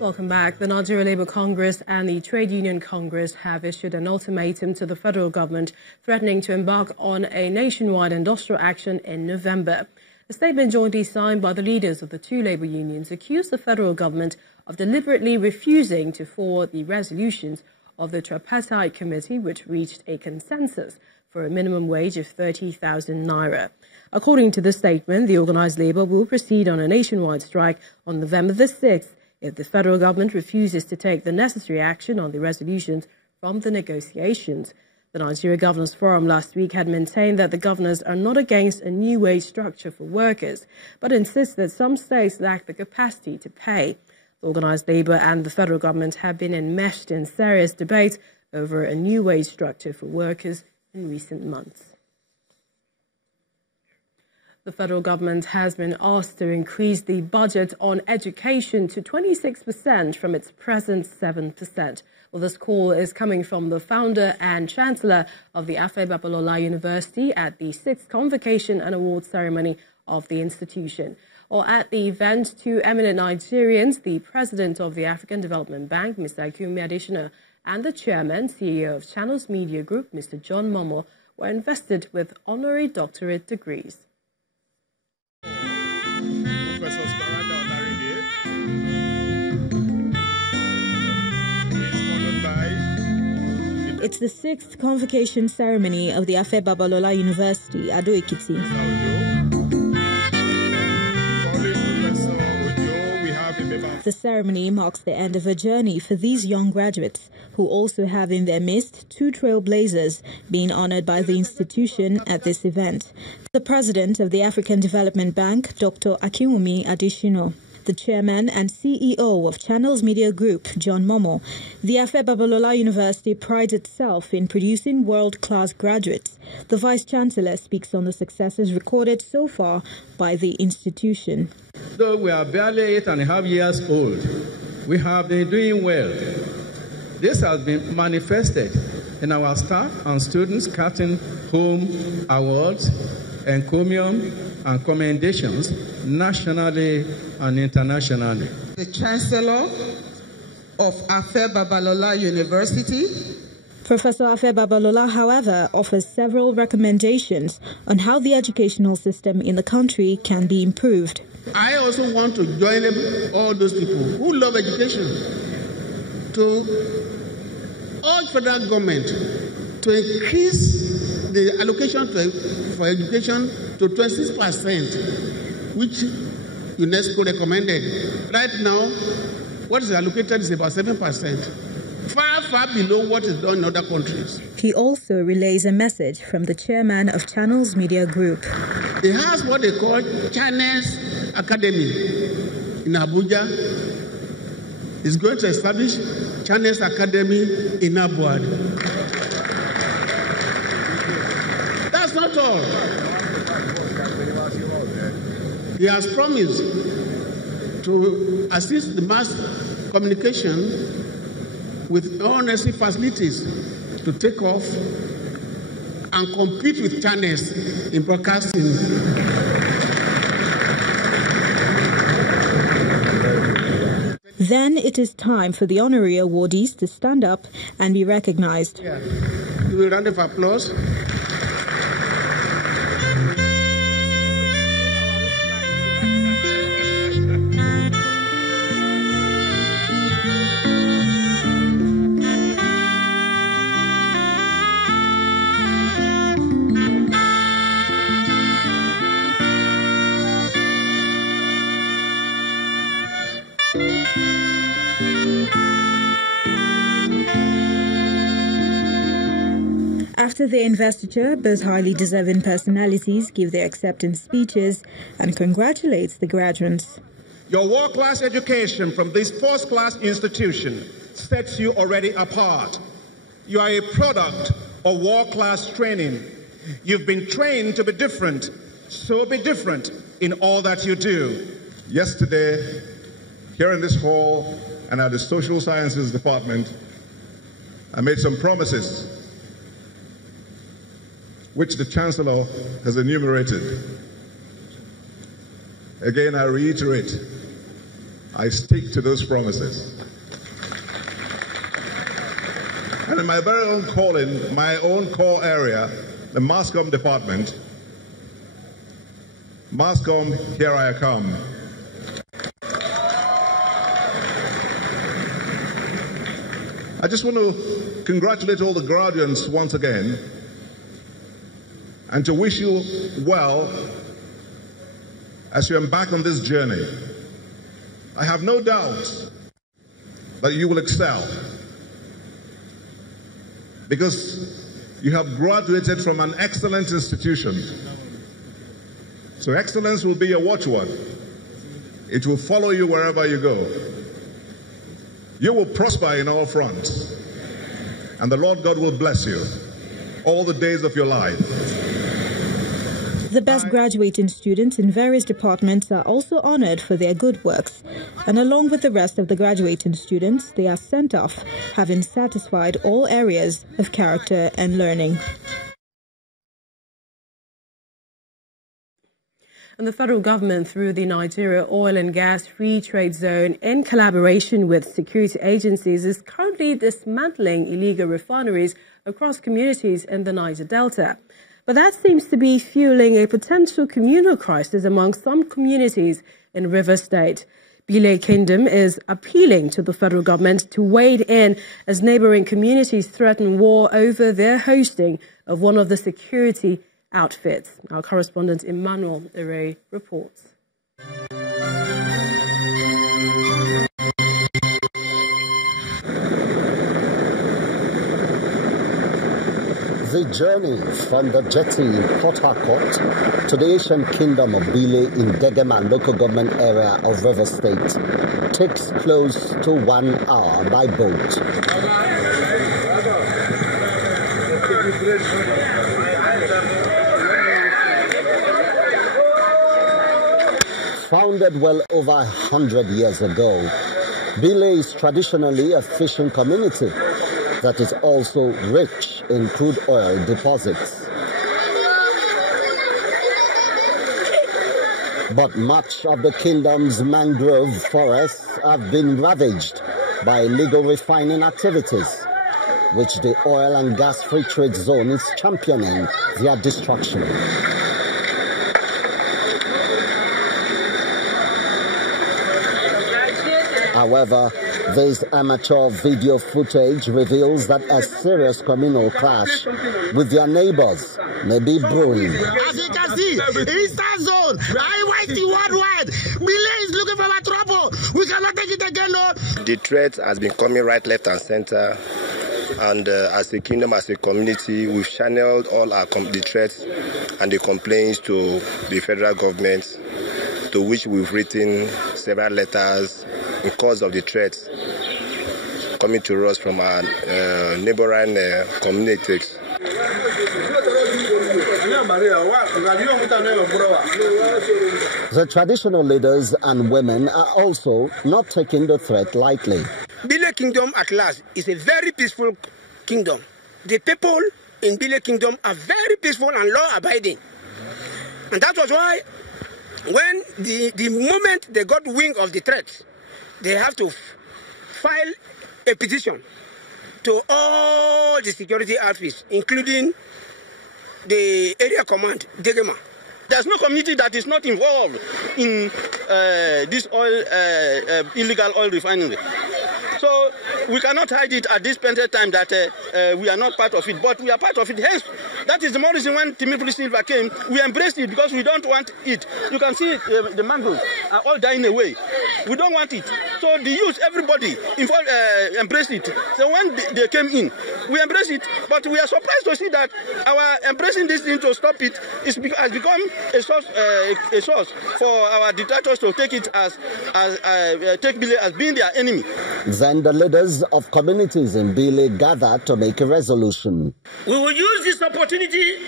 Welcome back. The Nigeria Labour Congress and the Trade Union Congress have issued an ultimatum to the federal government threatening to embark on a nationwide industrial action in November. A statement jointly signed by the leaders of the two labour unions accused the federal government of deliberately refusing to forward the resolutions of the Tripartite Committee, which reached a consensus for a minimum wage of 30,000 naira. According to the statement, the organised labour will proceed on a nationwide strike on November the 6th if the federal government refuses to take the necessary action on the resolutions from the negotiations. The Nigeria Governors Forum last week had maintained that the governors are not against a new wage structure for workers, but insist that some states lack the capacity to pay. The organised labour and the federal government have been enmeshed in serious debate over a new wage structure for workers in recent months. The federal government has been asked to increase the budget on education to 26% from its present 7%. Well, this call is coming from the founder and chancellor of the Babalola University at the 6th Convocation and Awards ceremony of the institution. Or at the event, two eminent Nigerians, the president of the African Development Bank, Mr. Akumi Adesina, and the chairman, CEO of Channels Media Group, Mr. John Momoh, were invested with honorary doctorate degrees. It's the 6th convocation ceremony of the Babalola University, Ado-Ekiti. The ceremony marks the end of a journey for these young graduates, who also have in their midst two trailblazers being honored by the institution at this event. The president of the African Development Bank, Dr. Akumi Adesina, the chairman and CEO of Channels Media Group, John Momoh. The Babalola University prides itself in producing world-class graduates. The vice-chancellor speaks on the successes recorded so far by the institution. Though we are barely 8.5 years old, we have been doing well. This has been manifested in our staff and students getting home awards, encomium, and commendations nationally and internationally. The Chancellor of Babalola University, Professor Babalola, however, offers several recommendations on how the educational system in the country can be improved. I also want to join all those people who love education to urge federal government to increase the allocation for education to 26%, which UNESCO recommended. Right now, what is allocated is about 7%, far below what is done in other countries. He also relays a message from the chairman of Channels Media Group. He has what they call Channels Academy in Abuja. He's going to establish Channels Academy in Abuja. That's not all. He has promised to assist the mass communication with all necessary facilities to take off and compete with channels in broadcasting. Then it is time for the honorary awardees to stand up and be recognized. Yeah. You will round of applause. After the investiture, both highly deserving personalities give their acceptance speeches and congratulates the graduates. Your world-class education from this first-class institution sets you already apart. You are a product of world-class training. You've been trained to be different, so be different in all that you do. Yesterday, here in this hall and at the Social Sciences Department, I made some promises which the Chancellor has enumerated. Again, I reiterate, I stick to those promises. And in my very own calling, my own core area, the Mass Comm department, Mass Comm, here I come. I just want to congratulate all the graduates once again and to wish you well as you embark on this journey. I have no doubt that you will excel because you have graduated from an excellent institution. So excellence will be your watchword. It will follow you wherever you go. You will prosper in all fronts, and the Lord God will bless you all the days of your life. The best graduating students in various departments are also honored for their good works, and along with the rest of the graduating students, they are sent off, having satisfied all areas of character and learning. And the federal government, through the Nigeria Oil and Gas Free Trade Zone, in collaboration with security agencies, is currently dismantling illegal refineries across communities in the Niger Delta. But that seems to be fueling a potential communal crisis among some communities in Rivers State. Bile Kingdom is appealing to the federal government to wade in as neighboring communities threaten war over their hosting of one of the security outfits. Our correspondent Emmanuel Ere reports. The journey from the jetty in Port Harcourt to the ancient kingdom of Bile in Degema local government area of Rivers State takes close to 1 hour by boat. Founded well over 100 years ago, Bile is traditionally a fishing community that is also rich in crude oil deposits. But much of the kingdom's mangrove forests have been ravaged by illegal refining activities, which the Oil and Gas Free Trade Zone is championing their destruction. However, this amateur video footage reveals that a serious communal clash with their neighbors may be brewing. As you can see, Eastern Zone, IYT worldwide, Bile is looking for our trouble. We cannot take it again, no. The threat has been coming right, left, and center. And as a kingdom, as a community, we've channeled all our the threats and the complaints to the federal government, to which we've written several letters because of the threats coming to us from our neighboring communities. The traditional leaders and women are also not taking the threat lightly. Bile Kingdom at last is a very peaceful kingdom. The people in Bile Kingdom are very peaceful and law-abiding. And that was why when the moment they got wind of the threat, they have to file a petition to all the security outfits, including the area command, Degema. There's no community that is not involved in this illegal oil refinery. So we cannot hide it at this point in time that we are not part of it, but we are part of it. Hence, that is the more reason when Timothy Silva came, we embraced it because we don't want it. You can see it, the mangroves are all dying away. We don't want it. So the youth, everybody involved, embraced it. So when they came in, we embraced it, but we are surprised to see that our embracing this thing to stop it has become a source for our detractors to take it take Bile as being their enemy. Then the leaders of communities in Bile gather to make a resolution. We will use this opportunity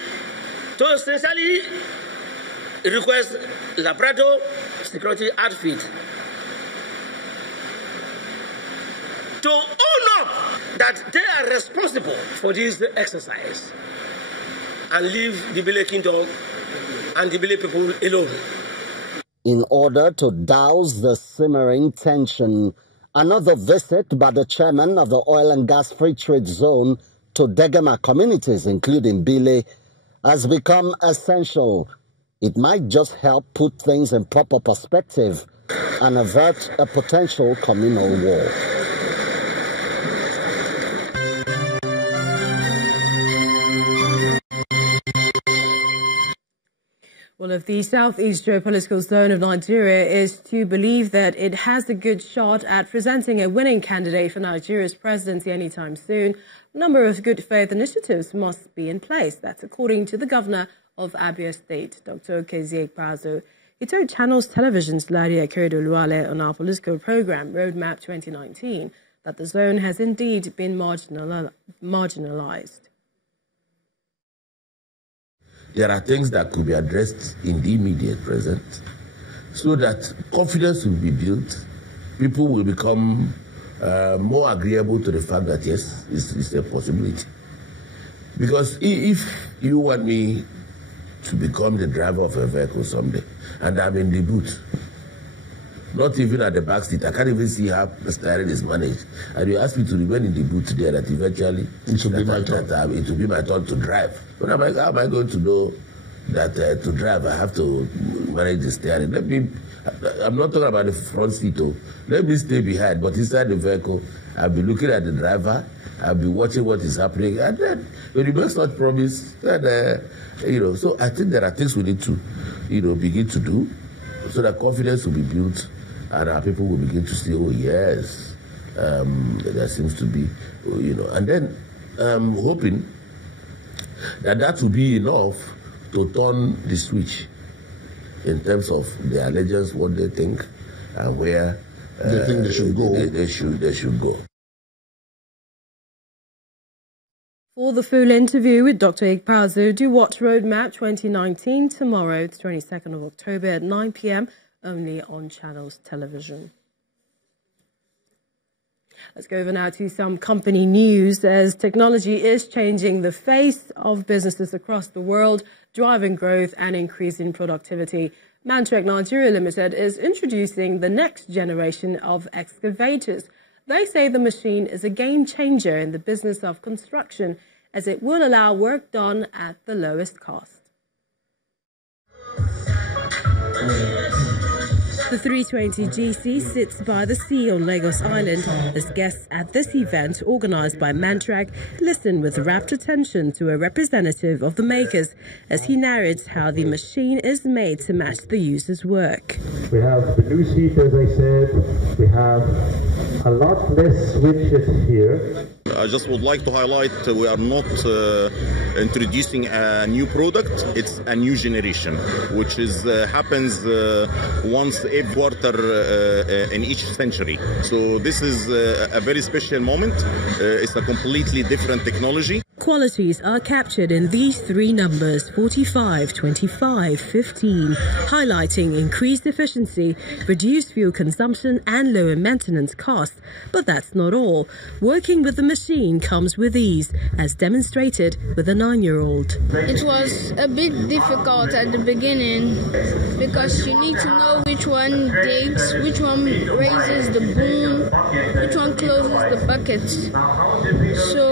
to essentially request Labrador security outfit to own up that they are responsible for this exercise and leave the Bile Kingdom and the Bile people alone. In order to douse the simmering tension, another visit by the chairman of the Oil and Gas Free Trade Zone to Degema communities, including Bile, has become essential. It might just help put things in proper perspective and avert a potential communal war. Well, if the southeast geopolitical zone of Nigeria is to believe that it has a good shot at presenting a winning candidate for Nigeria's presidency anytime soon, a number of good faith initiatives must be in place. That's according to the governor of Abia State, Dr. Pt.3. He told Channels Television's Laria Keredoluwale on our political program, Roadmap 2019, that the zone has indeed been marginalized. There are things that could be addressed in the immediate present so that confidence will be built. People will become more agreeable to the fact that, yes, it's a possibility. Because if you want me to become the driver of a vehicle someday, and I'm in the boot, not even at the back seat, I can't even see how the steering is managed, and you ask me to remain in the boot there, that eventually it will be my turn to drive. But how am I going to know that to drive I have to manage the steering? I'm not talking about the front seat, though. Let me stay behind, but inside the vehicle, I'll be looking at the driver, I'll be watching what is happening, and then when you make such promise, then, so I think there are things we need to, begin to do so that confidence will be built and our people will begin to say, oh, yes, there seems to be, and then hoping that will be enough to turn the switch in terms of their allegiance, what they think, and where they think they should go. They should go. For the full interview with Dr. Ikpeazu, do watch Roadmap 2019 tomorrow, the 22nd of October at 9 p.m, only on Channels Television. Let's go over now to some company news, as technology is changing the face of businesses across the world, driving growth and increasing productivity. Mantrek Nigeria Limited is introducing the next generation of excavators. They say the machine is a game changer in the business of construction, as it will allow work done at the lowest cost. The 320 GC sits by the sea on Lagos Island as guests at this event organised by Mantrek listen with rapt attention to a representative of the makers as he narrates how the machine is made to match the user's work. We have the new seat, as I said. We have a lot less switches here. I just would like to highlight we are not introducing a new product, it's a new generation, which is happens once every quarter in each century. So this is a very special moment. It's a completely different technology. Qualities are captured in these three numbers, 45, 25, 15, highlighting increased efficiency, reduced fuel consumption and lower maintenance costs. But that's not all. Working with the machine comes with ease, as demonstrated with a 9-year-old. It was a bit difficult at the beginning because you need to know which one digs, which one raises the boom, which one closes the buckets. So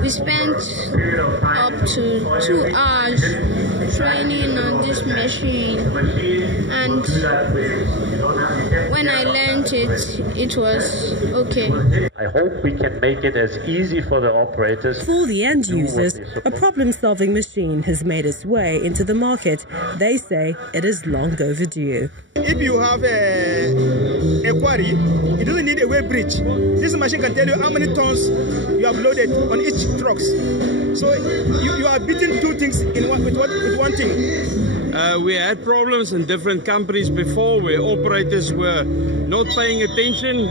we spent up to 2 hours training on this machine, and when I learned it, it was okay. I hope we can make it as easy for the operators. For the end users, a problem-solving machine has made its way into the market. They say it is long overdue. If you have a quarry, you don't need a weight bridge. This machine can tell you how many tons you have loaded on each truck. So you are beating two things with one thing. We had problems in different companies before where operators were not paying attention,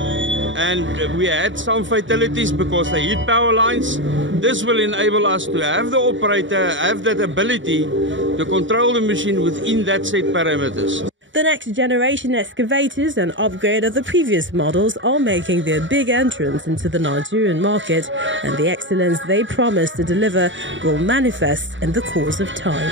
and we had some fatalities because they hit power lines. This will enable us to have the operator have that ability to control the machine within that set parameters. The next generation excavators, an upgrade of the previous models, are making their big entrance into the Nigerian market, and the excellence they promise to deliver will manifest in the course of time.